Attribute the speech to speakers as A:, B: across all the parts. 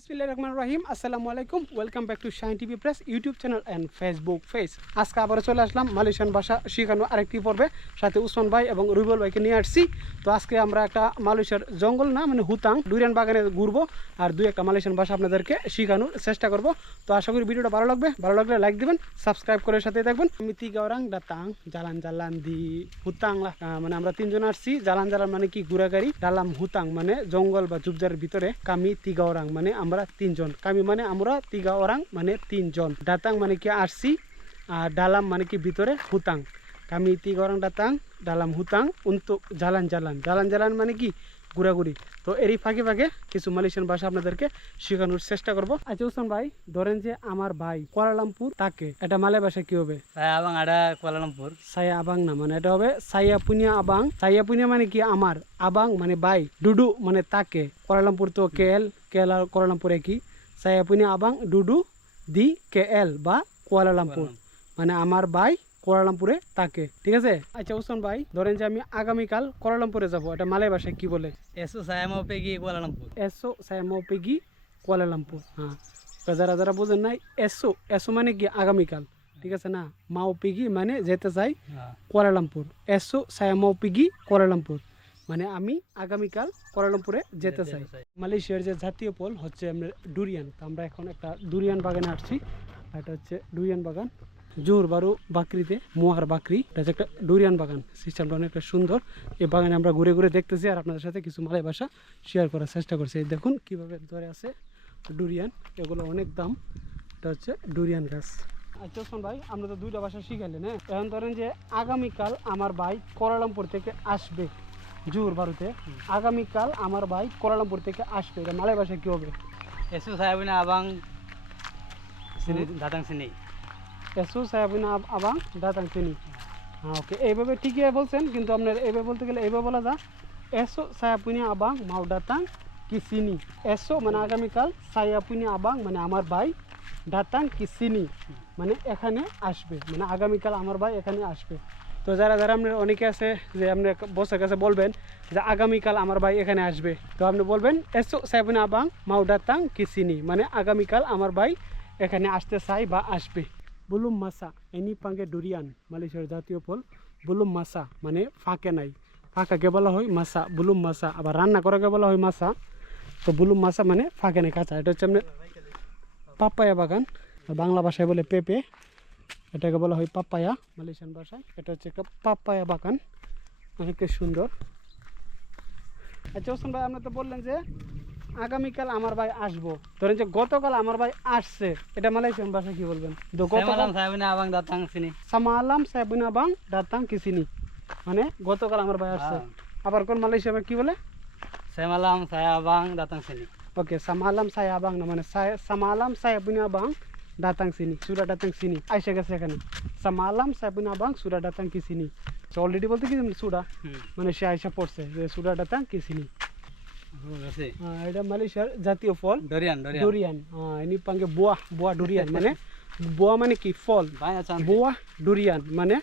A: বিসমিল্লাহ রহমান রহিম। আসসালামু আলাইকুম। Welcome back to Shine TV Press YouTube channel and Facebook page আজকে আবারও চলে আসলাম মালয়েশিয়ান ভাষা শেখানো আরেকটি পর্বে। সাথে উসমান ভাই এবং ভাইকে নিয়ে আসছি। তো আজকে আমরা একটা মালয়েশিয়ার জঙ্গল না মানে হুতাং, ডুরিয়ান বাগানে আর দুই একটা মালয়েশিয়ান ভাষা আপনাদেরকে শেখানোর চেষ্টা করব। তো আশা করি ভিডিওটা ভালো লাগবে। ভালো লাগলে লাইক দিবেন সাবস্ক্রাইব করে সাথে থাকবেন। আমি তিগাওরাং ডাতাং, জালান জালান দি, হুতাং মানে আমরা তিনজন আসছি। জালান জালান মানে কি? ঘোরাগাড়ি ডালাম হুতাং মানে জঙ্গল বা জুবজারের ভিতরে। কামি তিগাওরাং মানে আমরা তিনজন। কামি মানে আমরা তিগাওরাং মানে তিনজন। ডাতাং মানে কি আসছি আর ডালাম মানে কি ভিতরে হুতাং। কামি তিগাওরাং ডাতাং ডালাম হুতাং, উন্তু জালান জালান। জালান জালান মানে কি? ঘোরাঘুরি। তো এরই ফাঁকে ফাঁকে কিছু মালয়েশিয়ান ভাষা আপনাদেরকে শেখানোর চেষ্টা করব। আচ্ছা ভাই ধরেন যে আমার ভাই কুয়ালালামপুর তাকে এটা মালয় ভাষা কি হবে?
B: Kuala Lumpur.
A: সাইয়া আবাং না মানে এটা হবে সাইয়া পুনিয়া আবাং। সাইয়া পুনিয়া মানে কি? আমার আবাং মানে বাই ডুডু মানে তাকে। কোয়ালালামপুর তো কে এল কে এল আর কোয়ালালামপুর একই সাইয়া পুনিয়া আবাং ডুডু দি কে এল বা কুয়ালালামপুর। মানে আমার ভাই কোয়ালালামপুরে তাকে ঠিক আছে? আচ্ছা উসমান ভাই ধরেন যে আমি আগামীকাল কোয়ালালামপুরে যাব এটা মালয় ভাষায় কি বলে?
B: এসো pergi Kuala Lumpur.
A: এসো সাইয়া মৌপেগি কোয়ালালামপুর হ্যাঁ। যারা যারা বোঝেন নাই এসো এসো মানে কি আগামীকাল ঠিক আছে না? মাও মাওপিগি মানে যেতে চাই
B: Nah,
A: কুয়ালালামপুর এসো সায়ামাউপিগি কুয়ালালামপুর মানে আমি আগামীকাল কুয়ালালামপুরে যেতে চাই। মালয়েশিয়ার যে জাতীয় ফল হচ্ছে আমরা ডুরিয়ান তো আমরা এখন একটা ডুরিয়ান বাগানে আসছি এটা হচ্ছে ডুরিয়ান বাগান। জোর বারু বাকরিতে মোয়ার বাকরি। এটা হচ্ছে একটা ডুরিয়ান বাগান। সিস্টেমটা অনেকটা সুন্দর। এই বাগানে আমরা ঘুরে ঘুরে দেখতেছি আর আপনাদের সাথে কিছু মালাই ভাষা শেয়ার করার চেষ্টা করছি। দেখুন কীভাবে ধরে আছে ডুরিয়ান। এগুলো অনেক দাম। এটা হচ্ছে ডুরিয়ান গাছ। আচ্ছা ওসমান ভাই আমরা তো দুইটা ভাষা শিখাইলেন হ্যাঁ? এখন ধরেন যে আগামীকাল আমার ভাই কোয়ালালামপুর থেকে আসবে জোর বারুতে। আগামীকাল আমার ভাই কোয়ালালামপুর থেকে আসবে। এটা মালয় ভাষায় কি হবে?
B: saya punya abang sini datang sini.
A: এসো সাহেবিন আবাং দাতাং চিনি। হ্যাঁ ওকে, এইভাবে ঠিকই বলছেন, কিন্তু আপনার এইভাবে বলতে গেলে এইভাবে বলা যা এসো সায়াপুনি আবাং, মাও দাতাং, কি চিনি। এসো মানে আগামীকাল সায়াপুনি আবাং মানে আমার ভাই, দাতাং, কি চিনি। মানে এখানে আসবে মানে আগামীকাল আমার ভাই এখানে আসবে। তো যারা যারা আপনার অনেকে আছে যে আপনি বসের কাছে বলবেন যে আগামীকাল আমার ভাই এখানে আসবে, তো আপনি বলবেন এসো সাহেবিন আবাং, মাও দাতাং, কি চিনি। মানে আগামীকাল আমার ভাই এখানে আসতে চাই বা আসবে। বুলুম মাসা এনি পাঙ্গে ডুরিয়ান মালয়েশিয়ার জাতীয় ফল বুলুম মাসা মানে ফাঁকে নাই ফাঁকাকে বলা হয় মাসা বুলুম মাসা আবার রান্না করাকে বলা হয় মাসা তো বুলুম মাসা মানে ফাঁকে নেই কাঁচা এটা হচ্ছে আপনার পাপ্পায়া বাগান বাংলা ভাষায় বলে পেঁপে এটাকে বলা হয় পাপ্পায়া মালয়েশিয়ান ভাষায় এটা হচ্ছে পাপ্পায়া বাগান অনেক সুন্দর আচ্ছা ওসমান ভাই আপনি তো বললেন যে আগামীকাল আমার ভাই আসব। ধরেন যে গতকাল আমার ভাই আসছে। এটা মালয়েশিয়ান ভাষায় কি বলবেন. সামালাম সাহেবিনা বাং দাতাং কিসিনি মানে গতকাল আমার ভাই আসছে।
B: হ্যাঁ।
A: আবার কোন মালয়েশিয়া কি বলে?
B: abang datang sini.
A: ওকে সামালাম না মানে সামালাম বাং দাতাং সিনি সুরা দাতাং সিনি। আইসে গেছে এখানে। সামালাম বাং সুরা দাতাং কিসিনি অলরেডি বলতে কি সুরা. মানে সে আইসা পড়ছে যে সুরা দাতাং কিসিনি এটা মালয়েশিয়ার জাতীয় ফল
B: Durian, durian.
A: ডুরিয়ান ইনি পাঙ্গে বুয়া বুয়া ডুরিয়ান মানে বুয়া মানে কি ফল
B: Banyak cantik.
A: বুয়া ডুরিয়ান মানে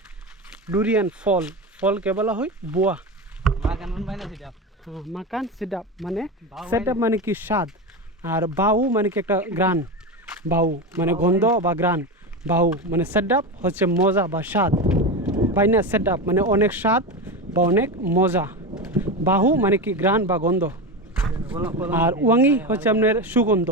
A: ডুরিয়ান ফল ফলকে বলা হয় বুয়া
B: Makan pun banyak sedap.
A: হ্যাঁ, মাকান সিডাপ মানে
B: বাউ
A: সেটআপ মানে কি স্বাদ আর বাউ মানে কি একটা গ্রান বাউ মানে গন্ধ বা গ্রান বাউ মানে সেটআপ হচ্ছে মজা বা স্বাদ বাইনা সেটআপ মানে অনেক স্বাদ বা অনেক মজা বাহু মানে কি গ্রান বা গন্ধ
B: Kolong, kolong.
A: আর ওয়াঙ্গি হচ্ছে আপনার সুগন্ধ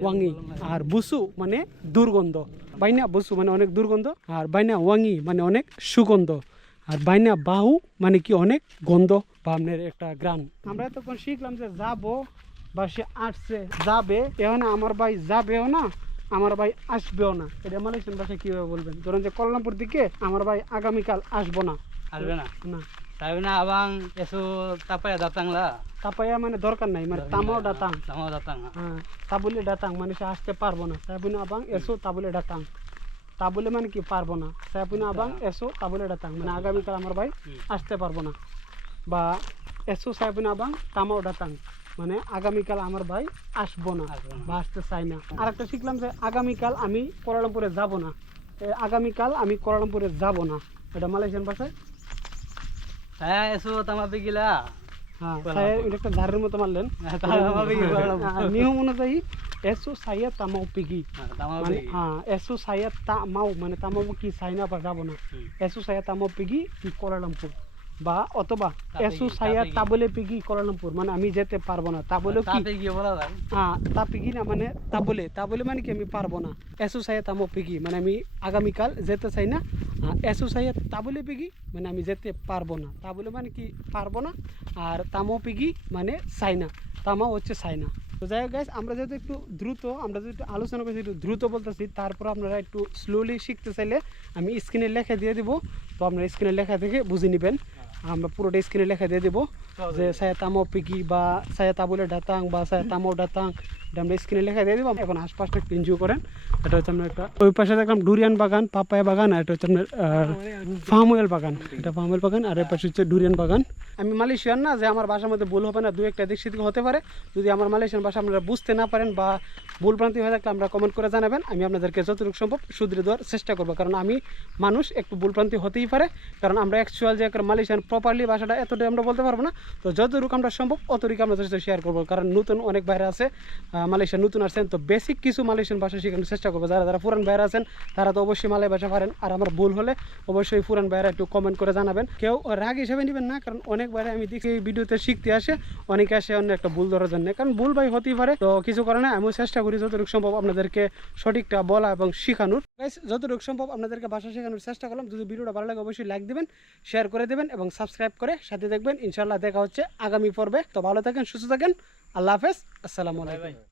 A: ওয়াঙি। আর বুসু মানে দুর্গন্ধ। বাইনা বুসু মানে অনেক দুর্গন্ধ আর বাইনা ওয়াঙি মানে অনেক সুগন্ধ। আর বাইনা বাহু মানে কি অনেক গন্ধ বা আপনার একটা গ্রাম আমরা তখন শিখলাম যে যাব বা সে আসছে যাবে এখন আমার ভাই যাবেও না আমার ভাই আসবেও না। এটা মালয়েশিয়ান ভাষায় কীভাবে বলবেন? ধরেন যে কল্যাণপুর দিকে আমার ভাই আগামীকাল আসব না।
B: Albe na.
A: না।
B: Esok apa ya datang lah.
A: তাপাইয়া মানে দরকার নাই মানে তামাও ডাতাং
B: Sama datang. ah.
A: হ্যাঁ। তাবলে ডাতাং মানে সে আসতে পারব না। সাহেবুন আবাং এসো তাবলে ডাতাং তাবলে মানে কি পারব না। সাহেবুন আবাং এসো তাবলে ডাতাং মানে আগামীকাল আমার ভাই। আসতে পারব না। বা এসো সাহেবুন আবাং তামাও মানে আগামীকাল আমার ভাই আসব না বা আসতে চাই না। আর একটা শিখলাম যে আগামীকাল আমি কোয়ালালামপুরে যাব না। আগামীকাল আমি কোয়ালালামপুরে যাব না। এটা মালয়েশিয়ান ভাষায়
B: Saya esok tamat pergi
A: হ্যাঁ একটা ধারের মতো মারলেন।
B: Tamat pergi Kuala
A: নিয়ম অনুযায়ী এসো সাইয়া তামাও পিগি
B: হ্যাঁ,
A: মানে। হ্যাঁ এসো সাইয়া তামাও মানে তামাও কি সাইনা বা যাব না। এসো সাইয়া তামাও পিগি কি কোলালামপুর। বা অথবা এসো সাইয়া তাবলে পিগি কোলালামপুর মানে আমি যেতে পারব না। তাবলে কি? হ্যাঁ তা পিগি না মানে তা বলে তা বলে মানে কি আমি পারব না। এসো সাইয়া তামো পিগি মানে আমি আগামীকাল যেতে চাই না। এসো সাইয়া তা বলে পিগি মানে আমি যেতে পারব না। তা বলে মানে কি পারব না আর তামো পিগি মানে চাই না। তামা হচ্ছে চাই না। তো যাই হোক guys, আমরা যেহেতু একটু দ্রুত আমরা যেহেতু আলোচনা করছি একটু দ্রুত বলতেছি তারপর আপনারা একটু স্লোলি শিখতে চাইলে আমি স্ক্রিনে লেখা দিয়ে দিব। তো আপনারা স্ক্রিনে লেখা দেখে বুঝে নেবেন। আমরা পুরোটা স্ক্রিনে লেখা দিয়ে দিব যে tamo pergi বা boleh datang বা mau datang আমরা স্ক্রিনে লেখা দিয়ে দিব। এখন আশপাশটা একটু এনজয় করেন। এটা হচ্ছে আপনার একটা ওই পাশে দেখলাম ডুরিয়ান বাগান, পাপায়া বাগান, আর এটা হচ্ছে আপনার ফার্ম অয়েল বাগান। এটা ফার্ম অয়েল বাগান, আর এর পাশে হচ্ছে ডুরিয়ান বাগান। আমি মালয়েশিয়ান না, যে আমার ভাষার মধ্যে ভুল হবে না দু একটা দিক সেদিক হতে পারে। যদি আমার মালয়েশিয়ান ভাষা আপনারা বুঝতে না পারেন বা ভুল ভ্রান্তি হয়ে থাকলে আমরা কমেন্ট করে জানাবেন। আমি আপনাদেরকে যতটুকু সম্ভব শুধরে দেওয়ার চেষ্টা করব। কারণ আমি মানুষ, একটু ভুল ভ্রান্তি হতেই পারে। কারণ আমরা অ্যাকচুয়াল যে মালয়েশিয়ান প্রপারলি ভাষাটা এতটাই আমরা বলতে পারব না। তো যতটুকু আমরা সম্ভব অতটুকু আমরা শেয়ার করব। কারণ নতুন অনেক বাইরে আছে আহ, মালয়েশিয়ান নতুন আসছেন তো বেসিক কিছু মালয়েশিয়ান ভাষা শেখানোর চেষ্টা করব। যারা যারা পুরান বাইরে আছেন তারা তো অবশ্যই মালয় ভাষা পারেন। আর আমার ভুল হলে অবশ্যই পুরান বাইরে একটু কমেন্ট করে জানাবেন। কেউ রাগ হিসেবে নেবেন না কারণ অনেক বাইরে আমি দেখি ভিডিওতে শিখতে আসে অনেকে আসে অন্য একটা ভুল ধরার জন্য। কারণ ভুল ভাই হতেই পারে তো কিছু করে না আমিও চেষ্টা করি যতটুকু সম্ভব আপনাদেরকে সঠিকটা বলা এবং শেখানোর। যতটুকু সম্ভব আপনাদেরকে ভাষা শেখানোর চেষ্টা করলাম। যদি ভিডিওটা ভালো লাগে অবশ্যই লাইক দিবেন শেয়ার করে দেবেন এবং সাবস্ক্রাইব করে সাথে দেখবেন। ইনশাল্লাহ দেখা হচ্ছে আগামী পর্বে। তো ভালো থাকেন সুস্থ থাকেন। আল্লাহ হাফেজ। আসসালামু আলাইকুম।